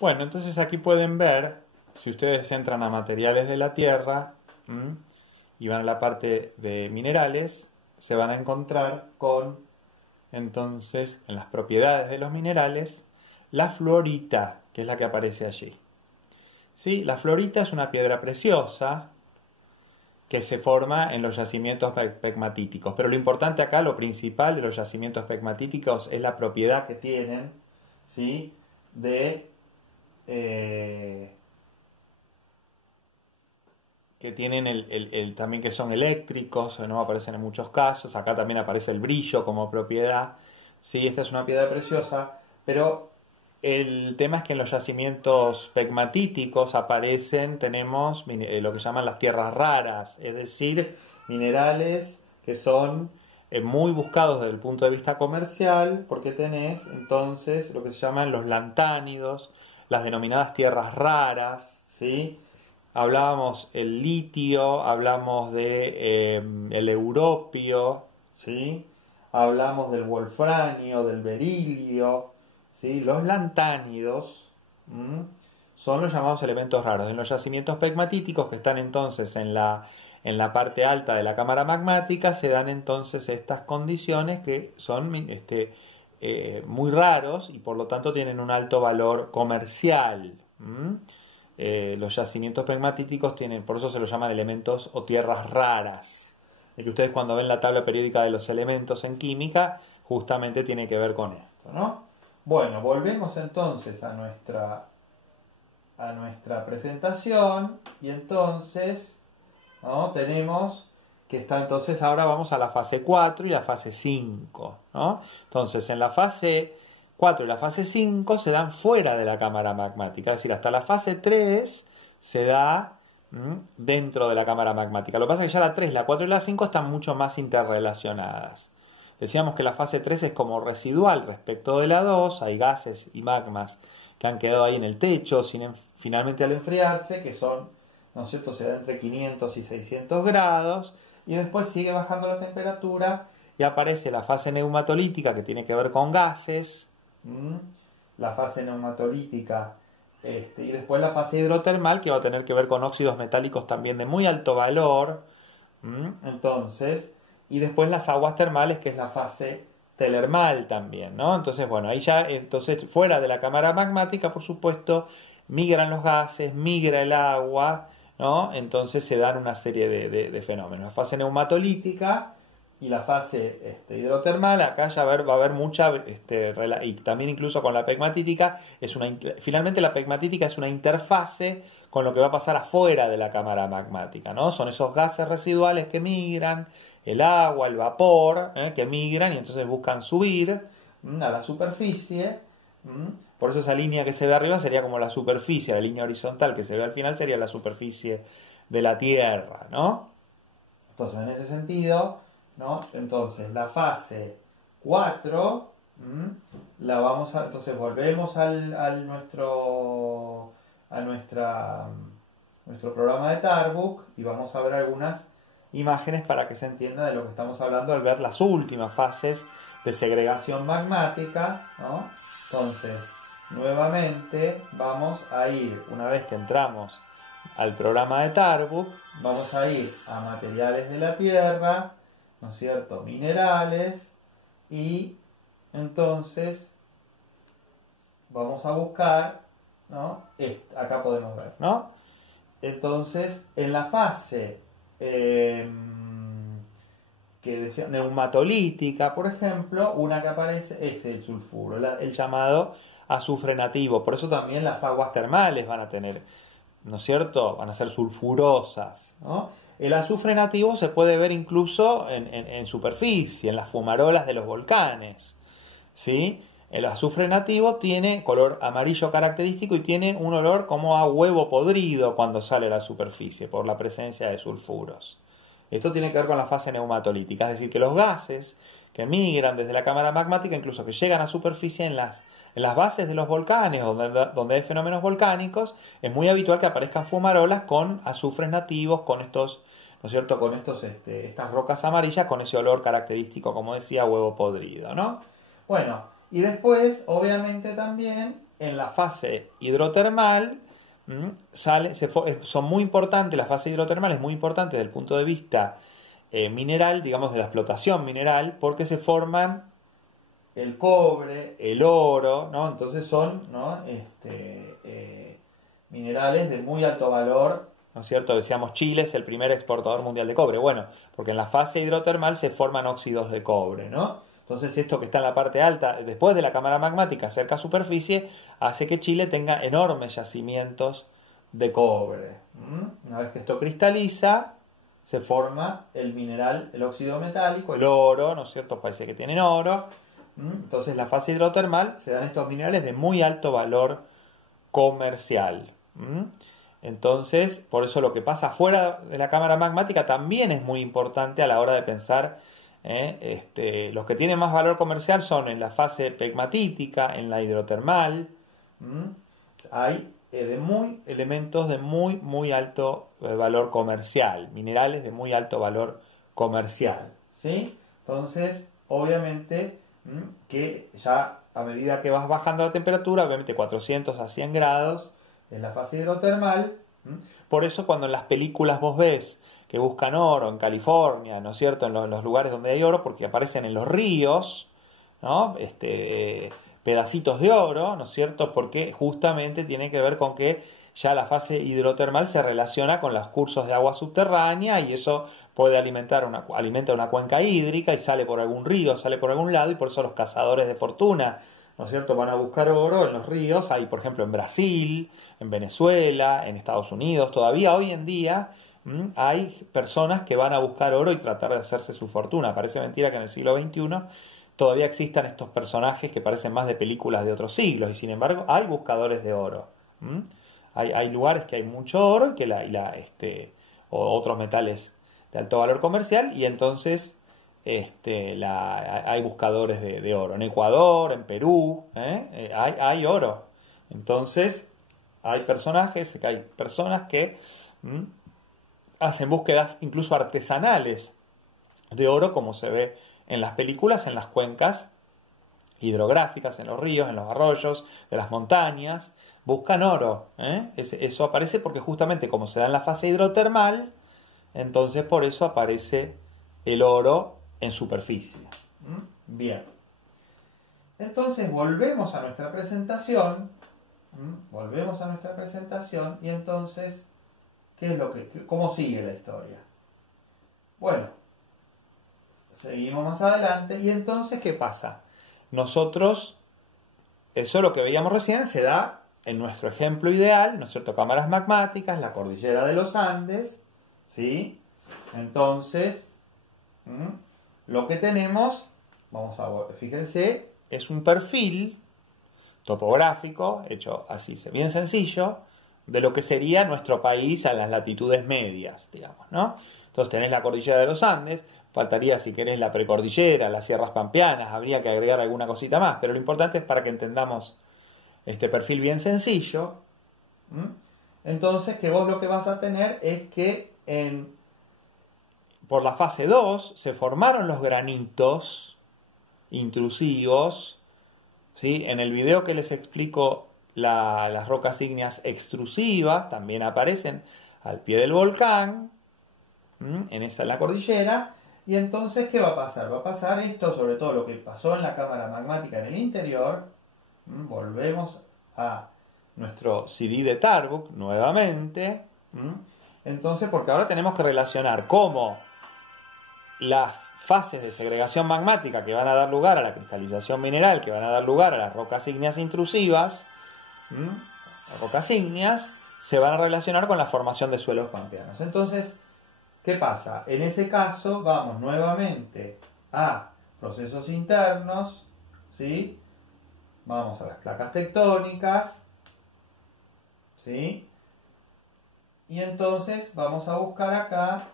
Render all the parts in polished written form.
Bueno, entonces aquí pueden ver, si ustedes entran a materiales de la Tierra y van a la parte de minerales, se van a encontrar con, entonces, en las propiedades de los minerales, la fluorita, que es la que aparece allí. ¿Sí? La fluorita es una piedra preciosa que se forma en los yacimientos pegmatíticos. Pero lo importante acá, lo principal de los yacimientos pegmatíticos es la propiedad que tienen, ¿sí? Que tienen también que son eléctricos, no aparecen en muchos casos. Acá también aparece el brillo como propiedad. Sí, esta es una piedra preciosa, pero el tema es que en los yacimientos pegmatíticos tenemos lo que llaman las tierras raras, es decir, minerales que son muy buscados desde el punto de vista comercial, porque tenés entonces lo que se llaman los lantánidos, las denominadas tierras raras, ¿sí? Hablábamos el litio, hablamos de el europio, ¿sí? Hablamos del wolfranio, del berilio, ¿sí? Los lantánidos son los llamados elementos raros. En los yacimientos pegmatíticos, que están entonces en la parte alta de la cámara magmática, se dan entonces estas condiciones que son muy raros y por lo tanto tienen un alto valor comercial. Los yacimientos pegmatíticos tienen, por eso se los llaman elementos o tierras raras. Y que ustedes cuando ven la tabla periódica de los elementos en química, justamente tiene que ver con esto, ¿no? Bueno, volvemos entonces a nuestra presentación y entonces, ¿no? Tenemos que está entonces, ahora vamos a la fase 4 y la fase 5, ¿no? Entonces, en la fase 4 y la fase 5 se dan fuera de la cámara magmática, es decir, hasta la fase 3 se da dentro de la cámara magmática. Lo que pasa es que ya la 3, la 4 y la 5 están mucho más interrelacionadas. Decíamos que la fase 3 es como residual respecto de la 2, hay gases y magmas que han quedado ahí en el techo, finalmente al enfriarse, que son, ¿no es cierto?, se da entre 500 y 600 grados, y después sigue bajando la temperatura y aparece la fase neumatolítica que tiene que ver con gases, la fase neumatolítica, y después la fase hidrotermal que va a tener que ver con óxidos metálicos también de muy alto valor, entonces, y después las aguas termales que es la fase telermal también, ¿no? Entonces, bueno, ahí ya, entonces, fuera de la cámara magmática, por supuesto, migran los gases, migra el agua, ¿no? Entonces se dan una serie de fenómenos. La fase neumatolítica y la fase hidrotermal, acá ya va a haber mucha, y también incluso con la pegmatítica, finalmente la pegmatítica es una interfase con lo que va a pasar afuera de la cámara magmática, ¿no? Son esos gases residuales que migran, el agua, el vapor, que migran y entonces buscan subir a la superficie. Por eso esa línea que se ve arriba sería como la superficie, la línea horizontal que se ve al final sería la superficie de la Tierra, ¿no? Entonces, en ese sentido, ¿no? Entonces, la fase 4, entonces volvemos nuestro programa de Tarbuk y vamos a ver algunas imágenes para que se entienda de lo que estamos hablando al ver las últimas fases de segregación magmática, ¿no? Entonces, nuevamente vamos a ir, una vez que entramos al programa de Tarbuk, vamos a ir a materiales de la Tierra, ¿no es cierto?, minerales, y entonces vamos a buscar, ¿no? Acá podemos ver, ¿no? Entonces, en la fase que decía neumatolítica, por ejemplo, una que aparece es el sulfuro, el llamado azufre nativo. Por eso también las aguas termales van a tener, ¿no es cierto?, van a ser sulfurosas, ¿no? El azufre nativo se puede ver incluso en superficie, en las fumarolas de los volcanes, ¿sí? El azufre nativo tiene color amarillo característico y tiene un olor como a huevo podrido cuando sale a la superficie por la presencia de sulfuros. Esto tiene que ver con la fase neumatolítica, es decir, que los gases que migran desde la cámara magmática, incluso que llegan a superficie en las bases de los volcanes, donde hay fenómenos volcánicos, es muy habitual que aparezcan fumarolas con azufres nativos, con estos, ¿no es cierto?, con estas rocas amarillas, con ese olor característico, como decía, huevo podrido, ¿no? Bueno, Y después, obviamente también, en la fase hidrotermal, son muy importantes, la fase hidrotermal es muy importante desde el punto de vista mineral, digamos de la explotación mineral, porque se forman el cobre, el oro, ¿no? Entonces son, ¿no? Minerales de muy alto valor, ¿no es cierto? Decíamos Chile es el primer exportador mundial de cobre. Bueno, porque en la fase hidrotermal se forman óxidos de cobre, ¿no? Entonces esto que está en la parte alta, después de la cámara magmática, cerca a superficie, hace que Chile tenga enormes yacimientos de cobre. Una vez que esto cristaliza, se forma el mineral, el óxido metálico, el oro, ¿no es cierto? Países que tienen oro. Entonces, la fase hidrotermal se dan estos minerales de muy alto valor comercial. Entonces, por eso lo que pasa fuera de la cámara magmática también es muy importante a la hora de pensar. Los que tienen más valor comercial son en la fase pegmatítica, en la hidrotermal. Hay elementos de muy alto valor comercial, minerales de muy alto valor comercial, ¿sí? Entonces, obviamente que ya a medida que vas bajando la temperatura, obviamente 400 a 100 grados en la fase hidrotermal, por eso cuando en las películas vos ves que buscan oro en California, ¿no es cierto?, en los lugares donde hay oro, porque aparecen en los ríos, ¿no? Pedacitos de oro, ¿no es cierto?, porque justamente tiene que ver con que ya la fase hidrotermal se relaciona con los cursos de agua subterránea y eso puede alimenta una cuenca hídrica y sale por algún río, sale por algún lado, y por eso los cazadores de fortuna, ¿no es cierto?, van a buscar oro en los ríos. Hay, por ejemplo, en Brasil, en Venezuela, en Estados Unidos, todavía hoy en día hay personas que van a buscar oro y tratar de hacerse su fortuna. Parece mentira que en el siglo XXI todavía existan estos personajes que parecen más de películas de otros siglos, y sin embargo hay buscadores de oro. Hay lugares que hay mucho oro o otros metales de alto valor comercial, y entonces hay buscadores de oro. En Ecuador, en Perú, hay oro. Entonces hay personas que hacen búsquedas incluso artesanales de oro, como se ve en las películas, en las cuencas hidrográficas, en los ríos, en los arroyos, de las montañas, buscan oro. Eso aparece porque justamente como se da en la fase hidrotermal, entonces por eso aparece el oro en superficie. Bien. Entonces volvemos a nuestra presentación. Y entonces, ¿cómo sigue la historia? Bueno, seguimos más adelante y entonces, ¿qué pasa? Nosotros, eso lo que veíamos recién se da en nuestro ejemplo ideal, ¿no es cierto? Cámaras magmáticas, la cordillera de los Andes, ¿sí? Entonces, lo que tenemos, fíjense, es un perfil topográfico, hecho así, bien sencillo, de lo que sería nuestro país a las latitudes medias, digamos, ¿no? Entonces tenés la cordillera de los Andes, faltaría si querés la precordillera, las sierras pampeanas, habría que agregar alguna cosita más, pero lo importante es para que entendamos este perfil bien sencillo. Entonces, que vos lo que vas a tener es que por la fase 2 se formaron los granitos intrusivos, ¿sí? En el video que les explico, las rocas ígneas extrusivas también aparecen al pie del volcán, en la cordillera. Y entonces, ¿qué va a pasar? Va a pasar esto, sobre todo lo que pasó en la cámara magmática en el interior. Volvemos a nuestro CD de Tarbuk nuevamente. Entonces, porque ahora tenemos que relacionar cómo las fases de segregación magmática que van a dar lugar a la cristalización mineral, que van a dar lugar a las rocas ígneas intrusivas, las rocas ígneas, se van a relacionar con la formación de suelos pampeanos. Entonces, ¿qué pasa? En ese caso vamos nuevamente a procesos internos, ¿sí? Vamos a las placas tectónicas, ¿sí? Y entonces vamos a buscar acá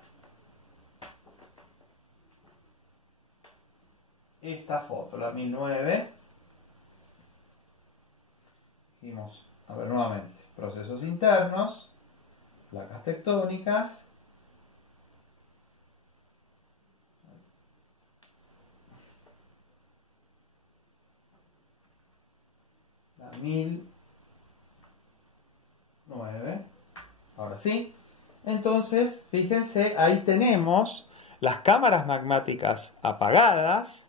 esta foto, la 1009. Dijimos, a ver nuevamente, procesos internos, placas tectónicas. 2009. Ahora sí. Entonces, fíjense, ahí tenemos las cámaras magmáticas apagadas,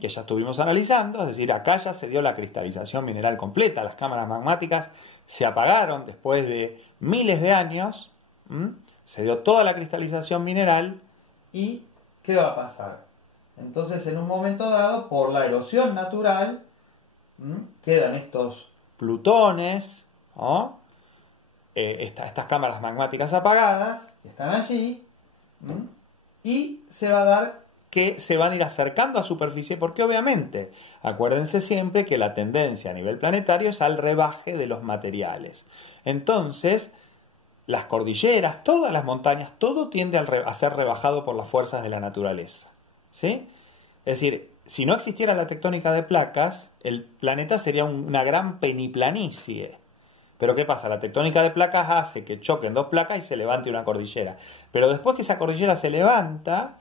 que ya estuvimos analizando, es decir, acá ya se dio la cristalización mineral completa, las cámaras magmáticas se apagaron después de miles de años, se dio toda la cristalización mineral y ¿qué va a pasar? Entonces, en un momento dado, por la erosión natural, quedan estos plutones, ¿no? Estas cámaras magmáticas apagadas, que están allí, y se va a dar que se van a ir acercando a superficie, porque obviamente, acuérdense siempre que la tendencia a nivel planetario es al rebaje de los materiales. Entonces, las cordilleras, todas las montañas, todo tiende a ser rebajado por las fuerzas de la naturaleza, ¿sí? Es decir, si no existiera la tectónica de placas, el planeta sería una gran peniplanicie. Pero ¿qué pasa? La tectónica de placas hace que choquen dos placas y se levante una cordillera. Pero después que esa cordillera se levanta,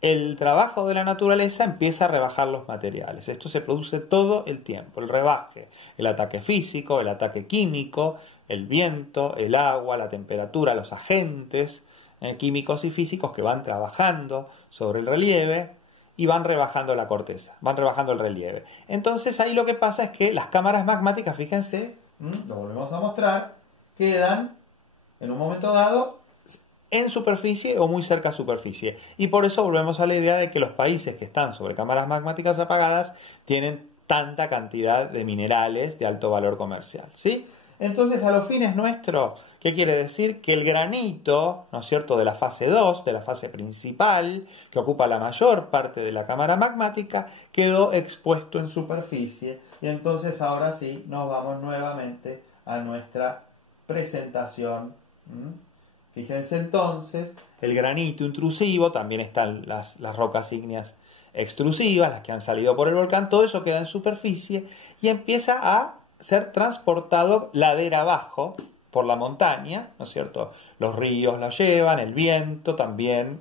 el trabajo de la naturaleza empieza a rebajar los materiales. Esto se produce todo el tiempo, el rebaje, el ataque físico, el ataque químico, el viento, el agua, la temperatura, los agentes químicos y físicos que van trabajando sobre el relieve y van rebajando la corteza, van rebajando el relieve. Entonces ahí lo que pasa es que las cámaras magmáticas, fíjense, lo volvemos a mostrar, quedan en un momento dado en superficie o muy cerca a superficie. Y por eso volvemos a la idea de que los países que están sobre cámaras magmáticas apagadas tienen tanta cantidad de minerales de alto valor comercial, ¿sí? Entonces, a los fines nuestros, ¿qué quiere decir? Que el granito, ¿no es cierto?, de la fase 2, de la fase principal, que ocupa la mayor parte de la cámara magmática, quedó expuesto en superficie. Y entonces, ahora sí, nos vamos nuevamente a nuestra presentación. Fíjense entonces, el granito intrusivo, también están las rocas ígneas extrusivas, las que han salido por el volcán, todo eso queda en superficie y empieza a ser transportado ladera abajo por la montaña, ¿no es cierto? Los ríos lo llevan, el viento también,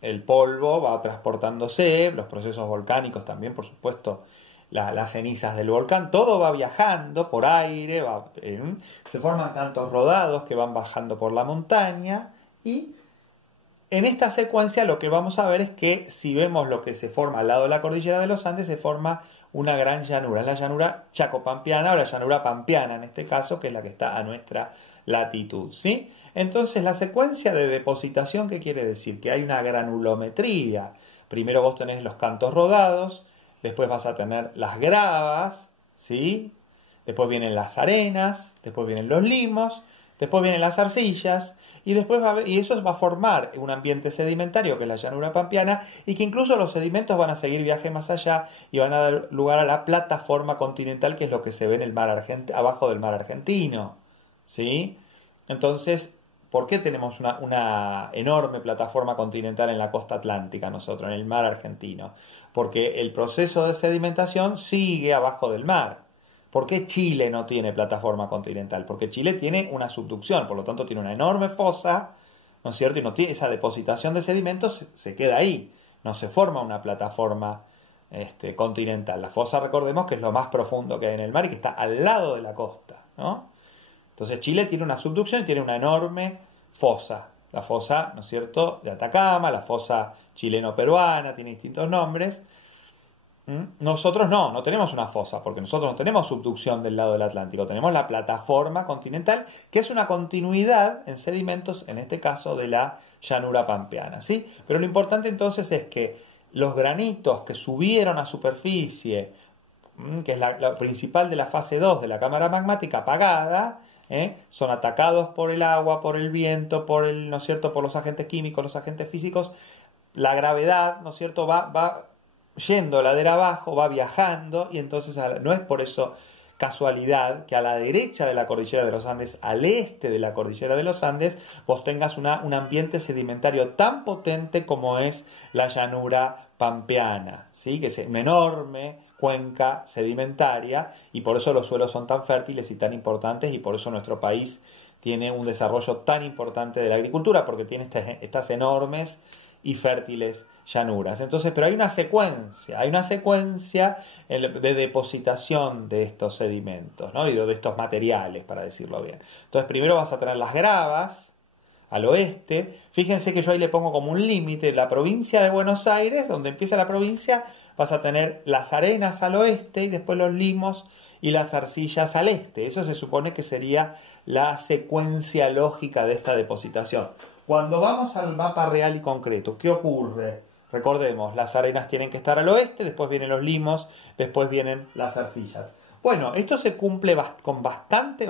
el polvo va transportándose, los procesos volcánicos también, por supuesto, las cenizas del volcán, todo va viajando por aire, se forman cantos rodados que van bajando por la montaña y en esta secuencia lo que vamos a ver es que si vemos lo que se forma al lado de la cordillera de los Andes, se forma una gran llanura, es la llanura chacopampiana o la llanura pampeana en este caso, que es la que está a nuestra latitud, ¿sí? Entonces la secuencia de depositación, ¿qué quiere decir? Que hay una granulometría. Primero vos tenés los cantos rodados, después vas a tener las gravas, ¿sí? Después vienen las arenas, después vienen los limos, después vienen las arcillas, y eso va a formar un ambiente sedimentario que es la llanura pampeana y que incluso los sedimentos van a seguir viaje más allá y van a dar lugar a la plataforma continental, que es lo que se ve en el mar abajo del mar argentino, ¿sí? Entonces, ¿por qué tenemos una enorme plataforma continental en la costa atlántica nosotros, en el mar argentino? Porque el proceso de sedimentación sigue abajo del mar. ¿Por qué Chile no tiene plataforma continental? Porque Chile tiene una subducción, por lo tanto tiene una enorme fosa, ¿no es cierto? Y no tiene esa depositación de sedimentos, se queda ahí, no se forma una plataforma continental. La fosa, recordemos que es lo más profundo que hay en el mar y que está al lado de la costa, ¿no? Entonces Chile tiene una subducción y tiene una enorme fosa. La fosa, ¿no es cierto?, de Atacama, la fosa chileno-peruana, tiene distintos nombres. Nosotros no tenemos una fosa, porque nosotros no tenemos subducción del lado del Atlántico, tenemos la plataforma continental, que es una continuidad en sedimentos, en este caso de la llanura pampeana, ¿sí? Pero lo importante entonces es que los granitos que subieron a superficie, que es la principal de la fase 2 de la cámara magmática apagada, son atacados por el agua, por el viento, ¿no es cierto?, por los agentes químicos, los agentes físicos. La gravedad, ¿no es cierto?, va yendo ladera abajo, va viajando, y entonces no es por eso casualidad que a la derecha de la cordillera de los Andes, al este de la cordillera de los Andes, vos tengas un ambiente sedimentario tan potente como es la llanura pampeana, ¿sí? Que es una enorme cuenca sedimentaria, y por eso los suelos son tan fértiles y tan importantes, y por eso nuestro país tiene un desarrollo tan importante de la agricultura, porque tiene estas enormes y fértiles llanuras. Entonces, pero hay una secuencia de depositación de estos sedimentos, ¿no? Y de estos materiales, para decirlo bien. Entonces, primero vas a tener las gravas al oeste. Fíjense que yo ahí le pongo como un límite la provincia de Buenos Aires, donde empieza la provincia, vas a tener las arenas al oeste y después los limos y las arcillas al este. Eso se supone que sería la secuencia lógica de esta depositación. Cuando vamos al mapa real y concreto, ¿qué ocurre? Recordemos, las arenas tienen que estar al oeste, después vienen los limos, después vienen las arcillas. Bueno, esto se cumple con bastante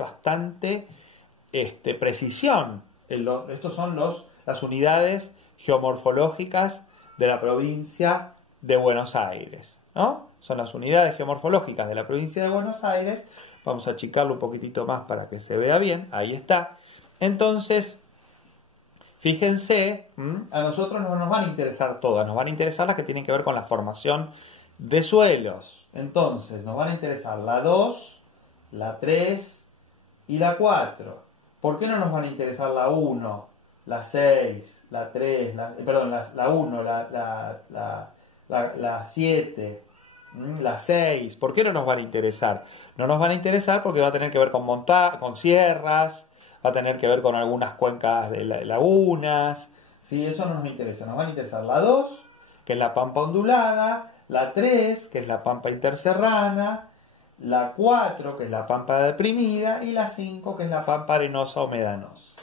precisión. Estos son las unidades geomorfológicas de la provincia de Buenos Aires, ¿no? Son las unidades geomorfológicas de la provincia de Buenos Aires. Vamos a achicarlo un poquitito más para que se vea bien. Ahí está. Entonces, fíjense, a nosotros no nos van a interesar todas, nos van a interesar las que tienen que ver con la formación de suelos. Entonces, nos van a interesar la 2, la 3 y la 4. ¿Por qué no nos van a interesar la 1, la 6, la 3, la 1, la 7, la 6? ¿Por qué no nos van a interesar? No nos van a interesar porque va a tener que ver con sierras, va a tener que ver con algunas cuencas de lagunas. ¿Sí? Eso no nos interesa. Nos van a interesar la 2, que es la pampa ondulada, la 3, que es la pampa interserrana, la 4, que es la pampa deprimida, y la 5, que es la pampa arenosa o medanosa.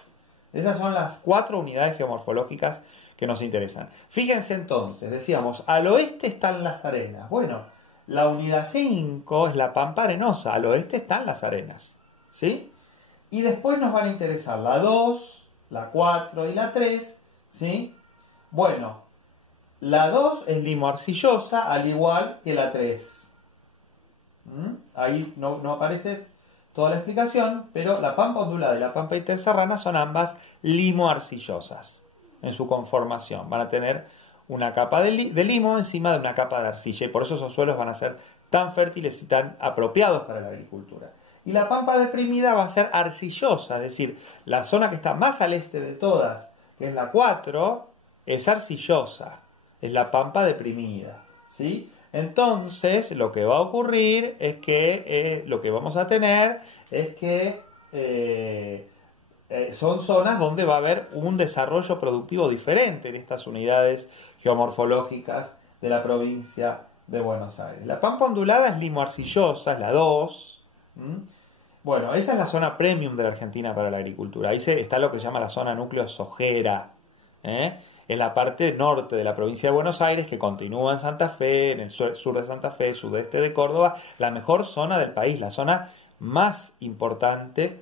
Esas son las 4 unidades geomorfológicas que nos interesan. Fíjense entonces, decíamos, al oeste están las arenas. Bueno, la unidad 5 es la pampa arenosa, al oeste están las arenas. ¿Sí? Y después nos van a interesar la 2, la 4 y la 3. ¿Sí? Bueno, la 2 es limo-arcillosa, al igual que la 3. Ahí no aparece toda la explicación, pero la pampa ondulada y la pampa interserrana son ambas limo-arcillosas en su conformación. Van a tener una capa de limo encima de una capa de arcilla y por eso esos suelos van a ser tan fértiles y tan apropiados para la agricultura. Y la pampa deprimida va a ser arcillosa, es decir, la zona que está más al este de todas, que es la 4, es arcillosa, es la pampa deprimida, ¿sí? Entonces, lo que va a ocurrir es que lo que vamos a tener es que son zonas donde va a haber un desarrollo productivo diferente en estas unidades geomorfológicas de la provincia de Buenos Aires. La pampa ondulada es limo-arcillosa, es la 2. Bueno, esa es la zona premium de la Argentina para la agricultura. Ahí está lo que se llama la zona núcleo sojera. Es la parte norte de la provincia de Buenos Aires que continúa en Santa Fe, en el sur de Santa Fe, sudeste de Córdoba, la mejor zona del país, la zona más importante.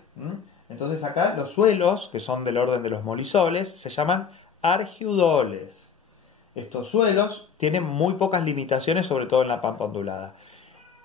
Entonces acá los suelos, que son del orden de los molisoles, se llaman argiudoles. Estos suelos tienen muy pocas limitaciones, sobre todo en la pampa ondulada.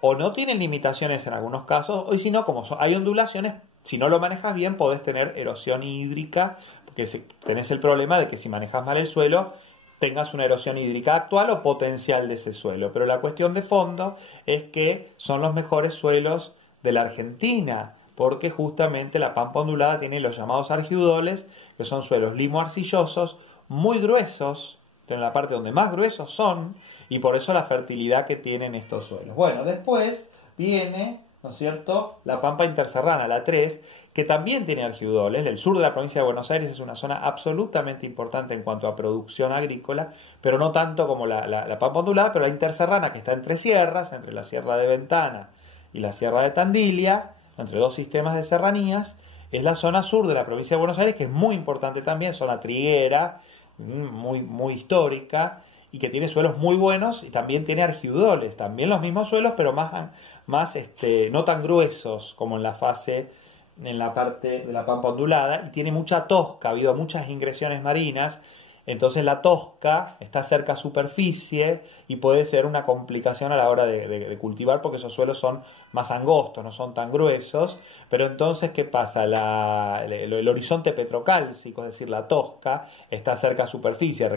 O no tienen limitaciones en algunos casos, o si no, como hay ondulaciones, si no lo manejas bien, podés tener erosión hídrica, porque tenés el problema de que si manejas mal el suelo, tengas una erosión hídrica actual o potencial de ese suelo. Pero la cuestión de fondo es que son los mejores suelos de la Argentina, porque justamente la pampa ondulada tiene los llamados argiudoles, que son suelos limo-arcillosos, muy gruesos, en la parte donde más gruesos son, y por eso la fertilidad que tienen estos suelos. Bueno, después viene, ¿no es cierto?, la pampa interserrana, la 3, que también tiene argiudoles. El sur de la provincia de Buenos Aires es una zona absolutamente importante en cuanto a producción agrícola, pero no tanto como la pampa ondulada, pero la interserrana, que está entre sierras, entre la Sierra de Ventana y la Sierra de Tandilia, entre dos sistemas de serranías, es la zona sur de la provincia de Buenos Aires, que es muy importante también, zona triguera, muy histórica, y que tiene suelos muy buenos y también tiene argiudoles, también los mismos suelos, pero más no tan gruesos como en la parte de la pampa ondulada, y tiene mucha tosca, ha habido muchas ingresiones marinas, entonces la tosca está cerca a superficie y puede ser una complicación a la hora de cultivar porque esos suelos son más angostos, no son tan gruesos, pero entonces ¿qué pasa? El horizonte petrocálcico, es decir, la tosca, está cerca a superficie,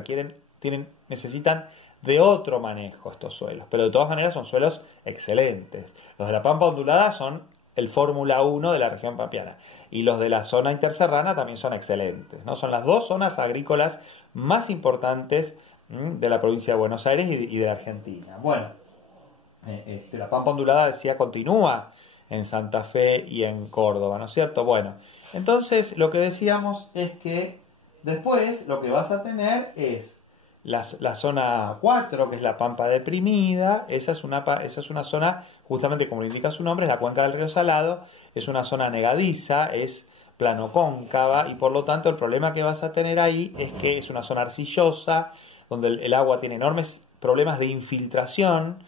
necesitan de otro manejo estos suelos, pero de todas maneras son suelos excelentes. Los de la pampa ondulada son el Fórmula 1 de la región pampeana. Y los de la zona interserrana también son excelentes, ¿no? Son las dos zonas agrícolas más importantes de la provincia de Buenos Aires y de la Argentina. Bueno, la pampa ondulada, decía, continúa en Santa Fe y en Córdoba, ¿no es cierto? Bueno, entonces lo que decíamos es que después lo que vas a tener es la zona 4, que es la pampa deprimida. Esa es una zona, justamente como lo indica su nombre, es la cuenca del río Salado, es una zona negadiza, es plano cóncava, y por lo tanto el problema que vas a tener ahí es que es una zona arcillosa, donde el agua tiene enormes problemas de infiltración.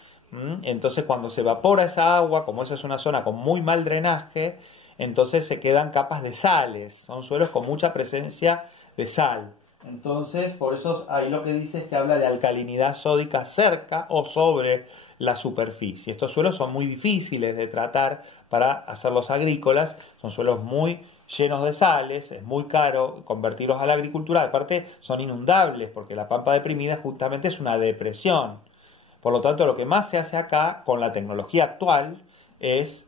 Entonces cuando se evapora esa agua, como esa es una zona con muy mal drenaje, entonces se quedan capas de sales, son suelos con mucha presencia de sal. Entonces, por eso ahí lo que dice es que habla de alcalinidad sódica cerca o sobre la superficie. Estos suelos son muy difíciles de tratar para hacerlos agrícolas, son suelos muy llenos de sales, es muy caro convertirlos a la agricultura, aparte son inundables porque la pampa deprimida justamente es una depresión. Por lo tanto, lo que más se hace acá con la tecnología actual es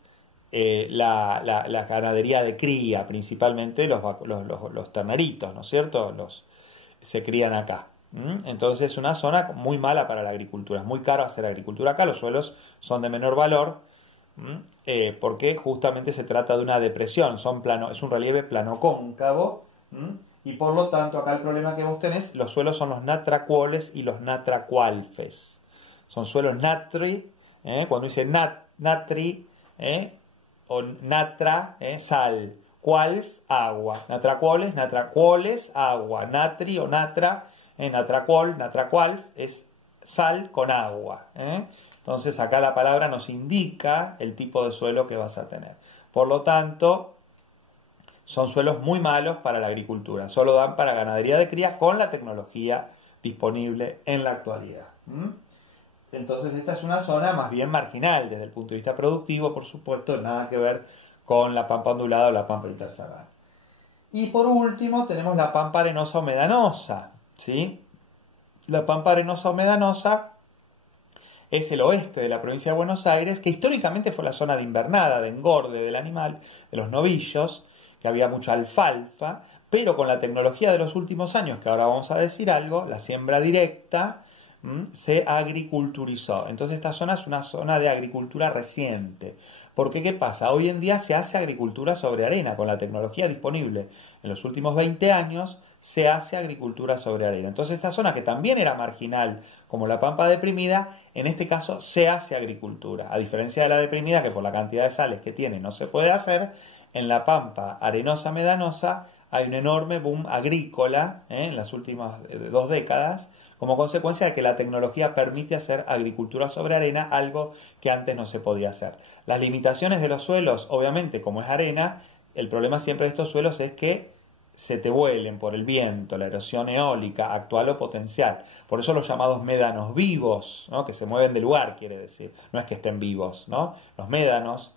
la ganadería de cría, principalmente los terneritos, ¿no es cierto? Se crían acá. Entonces es una zona muy mala para la agricultura, es muy caro hacer agricultura acá, los suelos son de menor valor, porque justamente se trata de una depresión, es un relieve plano cóncavo, y por lo tanto acá el problema que vos tenés, los suelos son los natracuoles y los natracualfes. Son suelos natri, cuando dice natri, o natra, sal, cualf, agua, natracuoles, agua, natri o natra, natracuol, natracualf es sal con agua. Entonces acá la palabra nos indica el tipo de suelo que vas a tener. Por lo tanto, son suelos muy malos para la agricultura, solo dan para ganadería de cría con la tecnología disponible en la actualidad. Entonces esta es una zona más bien marginal desde el punto de vista productivo, por supuesto, nada que ver con la pampa ondulada o la pampa interserrana. Y por último tenemos la pampa arenosa o medanosa, ¿sí? La pampa arenosa o medanosa es el oeste de la provincia de Buenos Aires, que históricamente fue la zona de invernada, de engorde del animal, de los novillos, que había mucha alfalfa, pero con la tecnología de los últimos años, que ahora vamos a decir algo, la siembra directa, se agriculturizó. Entonces esta zona es una zona de agricultura reciente. Porque ¿qué pasa? Hoy en día se hace agricultura sobre arena con la tecnología disponible. En los últimos 20 años se hace agricultura sobre arena. Entonces esta zona que también era marginal como la pampa deprimida, en este caso se hace agricultura. A diferencia de la deprimida, que por la cantidad de sales que tiene no se puede hacer, en la pampa arenosa medanosa hay un enorme boom agrícola en las últimas 2 décadas, como consecuencia de que la tecnología permite hacer agricultura sobre arena, algo que antes no se podía hacer. Las limitaciones de los suelos, obviamente, como es arena, el problema siempre de estos suelos es que se te vuelen por el viento, la erosión eólica, actual o potencial. Por eso los llamados médanos vivos, ¿no? Que se mueven de lugar, quiere decir. No es que estén vivos, ¿no? Los médanos,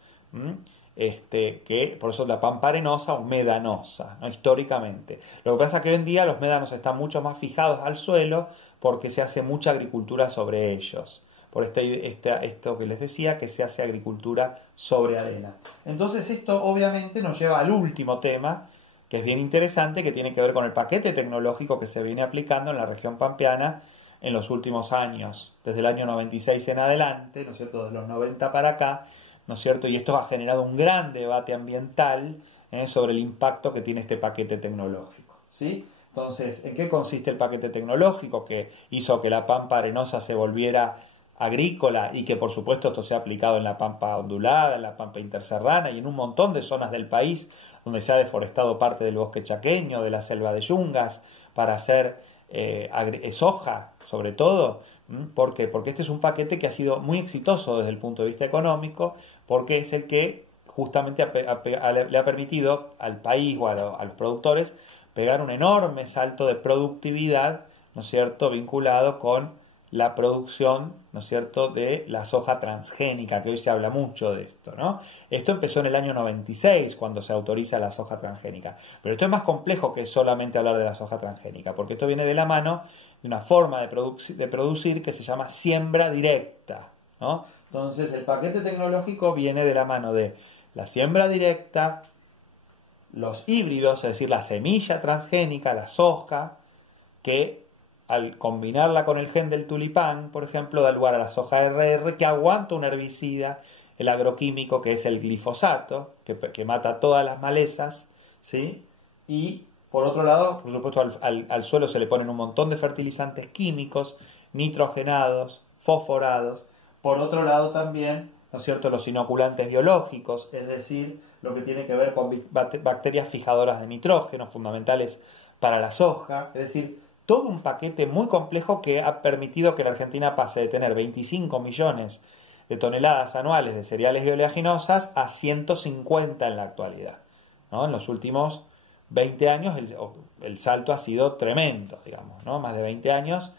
que por eso la pampa arenosa o medanosa, ¿no? Históricamente. Lo que pasa es que hoy en día los médanos están mucho más fijados al suelo, porque se hace mucha agricultura sobre ellos. Por esto que les decía, que se hace agricultura sobre arena. Entonces esto obviamente nos lleva al último tema, que es bien interesante, que tiene que ver con el paquete tecnológico que se viene aplicando en la región pampeana en los últimos años, desde el año 96 en adelante, ¿no es cierto?, de los 90 para acá, ¿no es cierto?, y esto ha generado un gran debate ambiental sobre el impacto que tiene este paquete tecnológico, ¿sí? Entonces, ¿en qué consiste el paquete tecnológico que hizo que la pampa arenosa se volviera agrícola y que por supuesto esto sea aplicado en la pampa ondulada, en la pampa interserrana y en un montón de zonas del país donde se ha deforestado parte del bosque chaqueño, de la selva de Yungas, para hacer soja, sobre todo? ¿Por qué? Porque este es un paquete que ha sido muy exitoso desde el punto de vista económico, porque es el que justamente le ha permitido al país o a los productores pegar un enorme salto de productividad, ¿no es cierto?, vinculado con la producción, ¿no es cierto?, de la soja transgénica, que hoy se habla mucho de esto, ¿no? Esto empezó en el año 96, cuando se autoriza la soja transgénica. Pero esto es más complejo que solamente hablar de la soja transgénica, porque esto viene de la mano de una forma de producir que se llama siembra directa, ¿no? Entonces, el paquete tecnológico viene de la mano de la siembra directa, los híbridos, es decir, la semilla transgénica, la soja, que al combinarla con el gen del tulipán, por ejemplo, da lugar a la soja RR, que aguanta un herbicida, el agroquímico, que es el glifosato, que mata todas las malezas, ¿sí? Y por otro lado, por supuesto, al suelo se le ponen un montón de fertilizantes químicos, nitrogenados, fosforados. Por otro lado también, ¿no es cierto?, los inoculantes biológicos, es decir, lo que tiene que ver con bacterias fijadoras de nitrógeno, fundamentales para la soja, es decir, todo un paquete muy complejo que ha permitido que la Argentina pase de tener 25 millones de toneladas anuales de cereales bioleaginosas a 150 en la actualidad, ¿no? En los últimos 20 años el salto ha sido tremendo, digamos, ¿no? Más de 20 años.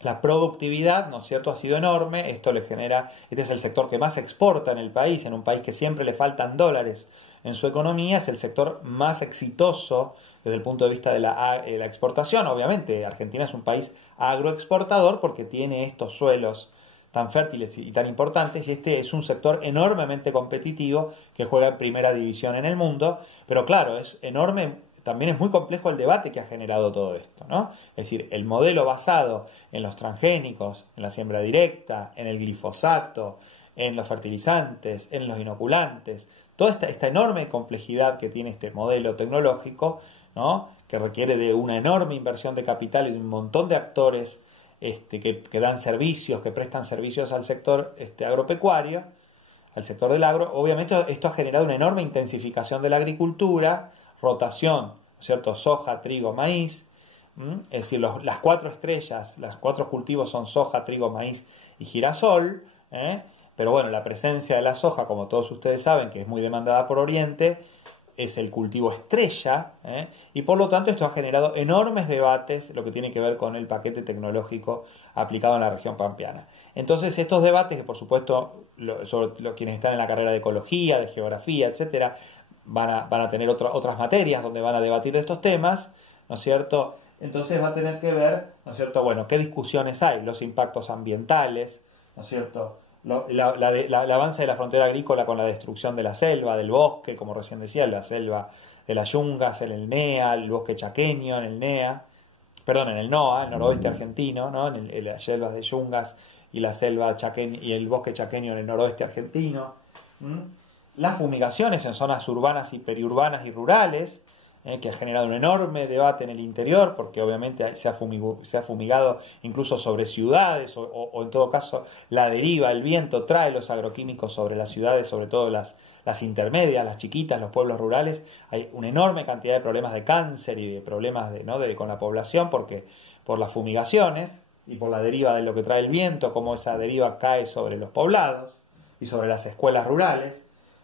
La productividad, ¿no es cierto?, ha sido enorme. Esto le genera, este es el sector que más exporta en el país, en un país que siempre le faltan dólares en su economía, es el sector más exitoso desde el punto de vista de la exportación. Obviamente, Argentina es un país agroexportador porque tiene estos suelos tan fértiles y tan importantes, y este es un sector enormemente competitivo que juega en primera división en el mundo, pero claro, es enorme. También es muy complejo el debate que ha generado todo esto, ¿no? Es decir, el modelo basado en los transgénicos, en la siembra directa, en el glifosato, en los fertilizantes, en los inoculantes, toda esta enorme complejidad que tiene este modelo tecnológico, ¿no?, que requiere de una enorme inversión de capital y de un montón de actores que dan servicios, que prestan servicios al sector agropecuario, al sector del agro. Obviamente esto ha generado una enorme intensificación de la agricultura, rotación, ¿cierto?, soja, trigo, maíz. Es decir, las 4 estrellas, los 4 cultivos son soja, trigo, maíz y girasol, pero bueno, la presencia de la soja, como todos ustedes saben, que es muy demandada por Oriente, es el cultivo estrella, y por lo tanto esto ha generado enormes debates, lo que tiene que ver con el paquete tecnológico aplicado en la región pampeana. Entonces estos debates, que por supuesto sobre quienes están en la carrera de ecología, de geografía, etcétera, van a tener otras materias donde van a debatir de estos temas, ¿no es cierto? Entonces va a tener que ver, ¿no es cierto?, bueno, qué discusiones hay, los impactos ambientales, ¿no es cierto?, el avance de la frontera agrícola con la destrucción de la selva, del bosque, como recién decía, la selva de las yungas, en el NEA, el bosque chaqueño, en el NEA, perdón, en el NOA, el noroeste argentino, ¿no?, en las selvas de yungas y la selva chaqueña y el bosque chaqueño en el noroeste argentino. Las fumigaciones en zonas urbanas y periurbanas y rurales, que ha generado un enorme debate en el interior, porque obviamente se ha fumigado incluso sobre ciudades, o en todo caso la deriva, el viento trae los agroquímicos sobre las ciudades, sobre todo las intermedias, las chiquitas, los pueblos rurales. Hay una enorme cantidad de problemas de cáncer y de problemas con la población, porque por las fumigaciones y por la deriva de lo que trae el viento, cómo esa deriva cae sobre los poblados y sobre las escuelas rurales.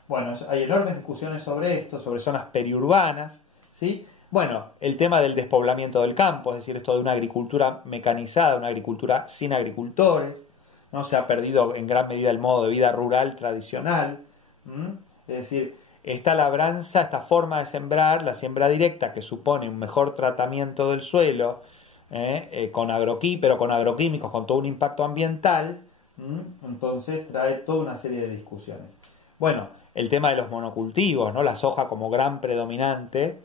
Bueno, hay enormes discusiones sobre esto, sobre zonas periurbanas, ¿sí? Bueno, el tema del despoblamiento del campo, es decir, esto de una agricultura mecanizada, una agricultura sin agricultores, ¿no? Se ha perdido en gran medida el modo de vida rural tradicional, es decir, esta labranza, esta forma de sembrar, la siembra directa, que supone un mejor tratamiento del suelo, pero con agroquímicos, con todo un impacto ambiental, entonces trae toda una serie de discusiones. Bueno, el tema de los monocultivos, ¿no?, la soja como gran predominante,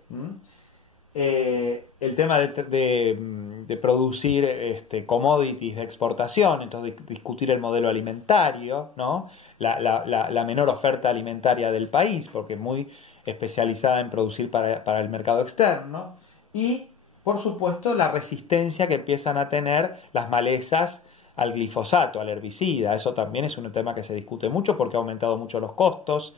el tema de producir commodities de exportación, entonces discutir el modelo alimentario, ¿no?, la menor oferta alimentaria del país, porque es muy especializada en producir para el mercado externo, y por supuesto la resistencia que empiezan a tener las malezas al glifosato, al herbicida. Eso también es un tema que se discute mucho porque ha aumentado mucho los costos